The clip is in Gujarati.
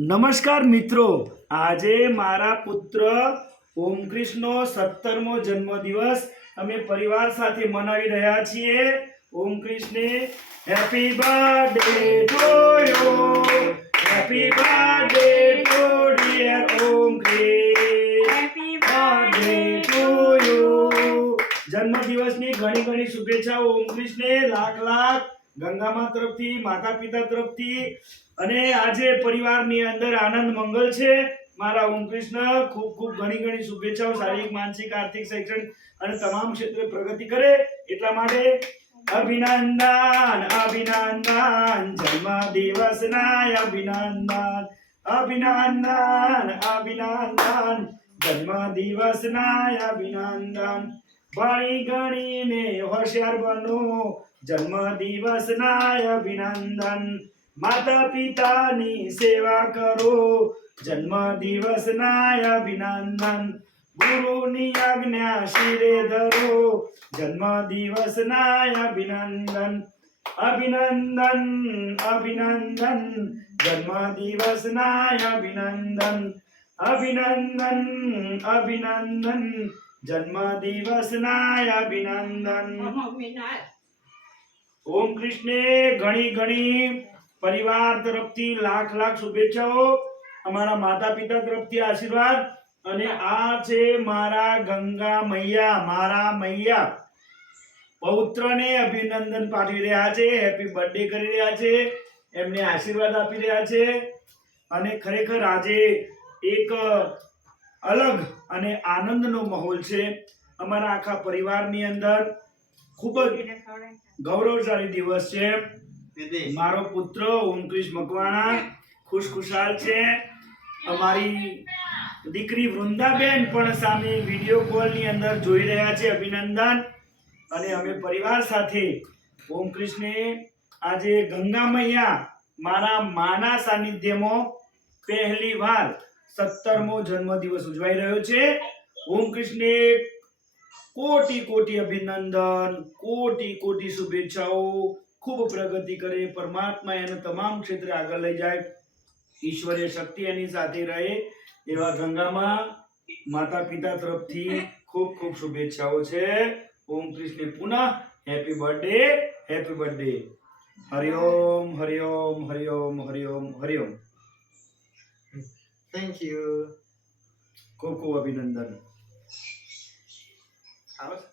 નમસ્કાર મિત્રો. આજે મારા પુત્ર ઓમકૃષ્ણનો સત્તરમો જન્મદિવસ. અમે પરિવાર સાથે મનાવી રહ્યા છીએ. ઓમકૃષ્ણે happy birthday to happy birthday to dear Omkrishna. Happy birthday to you. જન્મદિવસની ઘણી ઘણી શુભેચ્છાઓ ઓમકૃષ્ણને લાખ લાખ ગંગામા તરફથી, માતા પિતા તરફથી અને આજે પરિવારની અંદર આનંદ મંગલ છે. મારા ઓમકૃષ્ણ ખૂબ ખૂબ ઘણી ઘણી શુભેચ્છાઓ, શારીરિક, માનસિક, આર્થિક, શૈક્ષણિક અને તમામ ક્ષેત્રે પ્રગતિ કરે એટલા માટે અભિનંદન અભિનંદન, જન્મ દિવસના અભિનંદન અભિનંદન અભિનંદન, જન્મ દિવસના અભિનંદન. ભણી ગણીને હોશિયાર બનો જન્મ દિવસના અભિનંદન. માતા પિતાની સેવા કરો. જન્મ દિવસના અભિનંદન. ગુરુની આજ્ઞા શિરે ધરો. જન્મ દિવસના અભિનંદન. અભિનંદન અભિનંદન. જન્મ દિવસના અભિનંદન. અભિનંદન અભિનંદન. જન્મ દિવસના અભિનંદન. ઓમ કૃષ્ણે ઘણી ઘણી પરિવાર તરફથી લાખ લાખ શુભેચ્છાઓ. અમારા માતા પિતા તરફથી આશીર્વાદ. અને આ છે મારા ગંગા મૈયા, મારા મૈયા. પૌત્રને અભિનંદન પાઠવી રહ્યા છે, હેપી બર્થડે કરી રહ્યા છે, એમને આશીર્વાદ આપી રહ્યા છે. અને ખરેખર આજે એક અલગ અને આનંદનો માહોલ છે અમારા આખા પરિવારની અંદર. ખૂબ જ ગૌરવશાળી દિવસ છે. મારો પુત્ર ઓમકૃષ્ણ મકવાણા ખુશખુશાલ છે. અમારી દીકરી વૃંદાબેન પણ સામે વીડિયો કોલની અંદર જોઈ રહ્યા છે. અભિનંદન. અને અમે પરિવાર સાથે ઓમકૃષ્ણે આજે ગંગા મૈયા મારા માના સાનિધ્યમાં પહેલી વાર સત્તરમો જન્મદિવસ ઉજવાઈ રહ્યો છે. ઓમકૃષ્ણે કોટી કોટી અભિનંદન કોટી કોટી શુભેચ્છાઓ. ખૂબ પ્રગતિ કરે પરમાત્મા એને તમામ ક્ષેત્રે આગળ લઈ જાય. ઈશ્વરીય શક્તિ એની સાથે રહે એવા ગંગામાં માતા પિતા તરફથી ખૂબ ખૂબ શુભેચ્છાઓ છે. ઓમ કૃષ્ણ પુનઃ હેપી બર્થડે હેપી બર્થડે. હરિઓમ હરિઓમ હરિઓમ હરિઓમ હરિઓમ. થેન્ક યુ ખૂબ ખૂબ અભિનંદન. આવે છે?